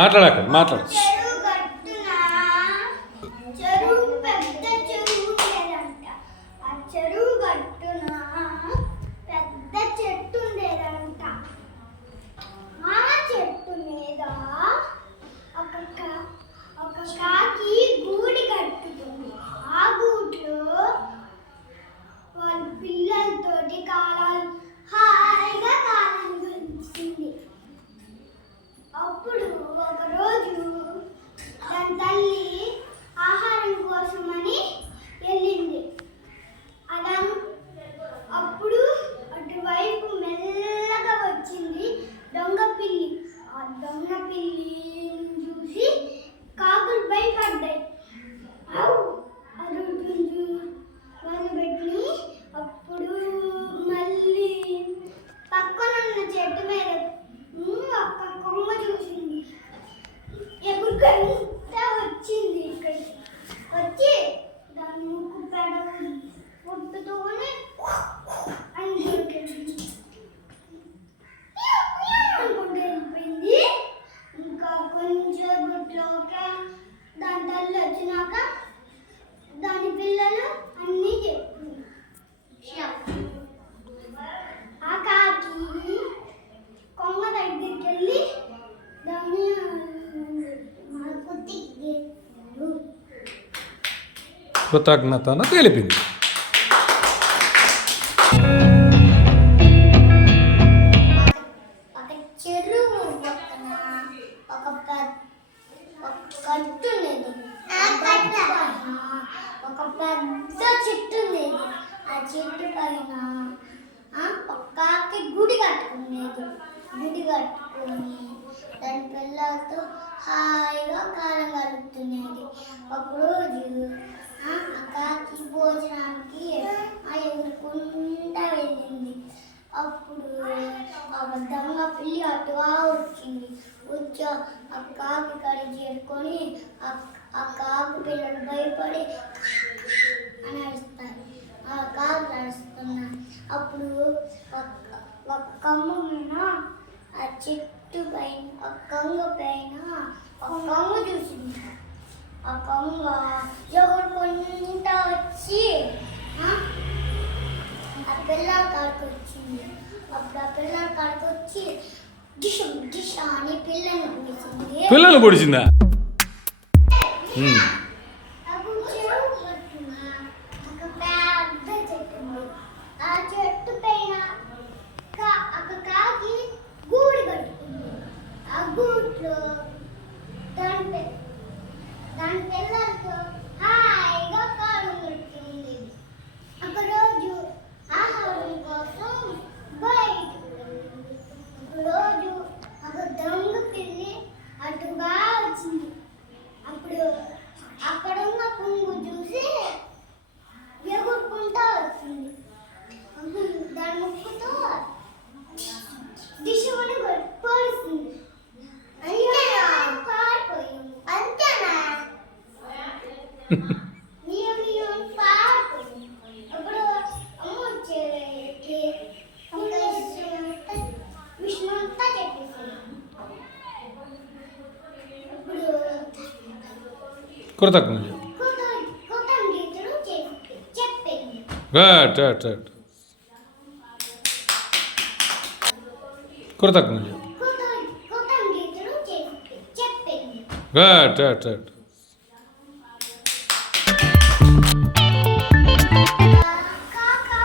మాట్లాడకండి మాట్లాడు. కృతజ్ఞతను తెలిపింది. ఒక చెట్టు లేదు ఆ చెట్టు పైన పక్కాకి గుడి కట్టుకునేది గుడి కట్టుకుని దాని పిల్లలతో హాయిగా కాలం గడుపుతున్నది ఒకరోజు అక్కకి భోజనానికి ఎగురుకుంటా వెళ్ళింది. అప్పుడు అబద్ధంగా పిల్లి అటువా వచ్చింది. వచ్చి అక్కకి కడి చేరుకొని అక్కకు పిల్లలు భయపడి అని అడుస్తారు ఆ కాకు నడుస్తున్నాయి అప్పుడు ఒక్కమ్మ మీద ఆ చెట్టు పైన ఒక్కంగ పైన ఒక్కంగ చూసింది. ఆ కొంగ ఎగురుకుంటా వచ్చి? ఆ పిల్ల కాడికి వచ్చింది అప్పుడు ఆ పిల్ల కాడికి వచ్చి గిష గిష అని పిల్లను పొడిచింది పిల్లలు పొడిచిందా? Kur tak mówię? Kur tak Kur tak mówię? Kur tak mówię? Kur tak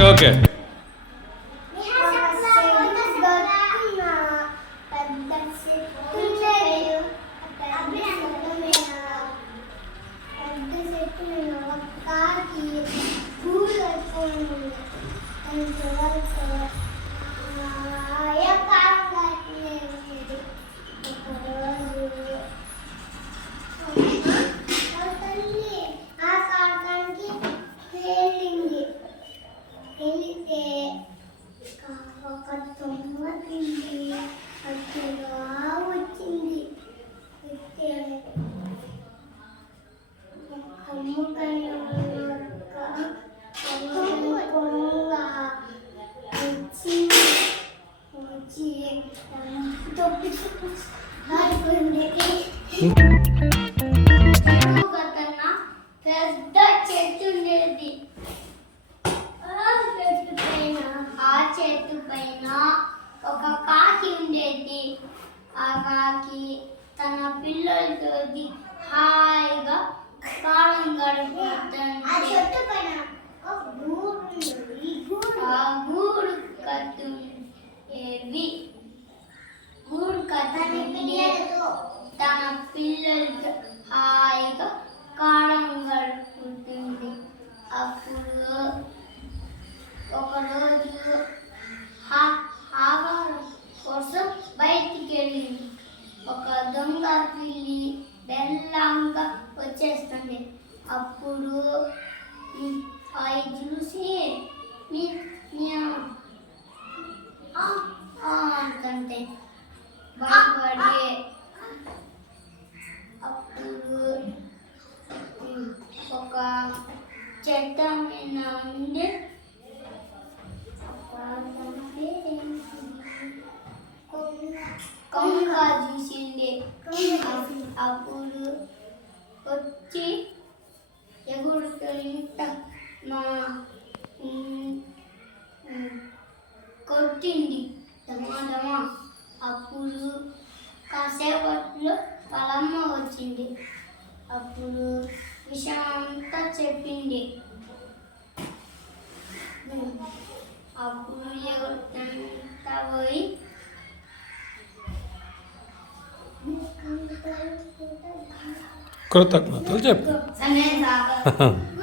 okay ఆ కాకానికి వెళ్ళింది వెళితే ఒక తొమ్మ తిండి అట్టుగా వచ్చింది వస్తే కొమ్ముకైన కొంగ వచ్చింది వచ్చి తొప్పి పెద్ద చెట్టు ఉండేది ఆ చెట్టు పైన చెట్టు ఒక కాకి ఉండేది. ఆ కాకి తన పిల్లలతోటి హాయిగా కాలం గడుపుతుంది ఆ గూడు కట్టు ఏవి? గూడు కట్టుని తన పిల్లలతో హాయిగా కాలం గడుపుతుంది అప్పుడు ఒకరోజు హా- ఆహారం కోసం బయటికి వెళ్ళింది ఒక దొంగ పిల్లి బెల్లంగా వచ్చేస్తుంది అప్పుడు ఉమ్, అవి చూసి మీ మీ- ఆ, ఆ అంటుంటే భయపడి అప్పుడు ఉమ్, ఒక చెట్ట మీద ఉండి కొంగ చూసింది అప్పుడు వచ్చి ఎగురుతుంట మా ఉమ్, ఉమ్, కొట్టింది దమాదమా అప్పుడు కాసేపట్లో వాళ్ళమ్మ వచ్చింది అప్పుడు విషయం అంతా చెప్పింది ఉమ్, అప్పుడు ఎగురుతుంటా పోయి కృతజ్ఞతలు చెప్పు సరే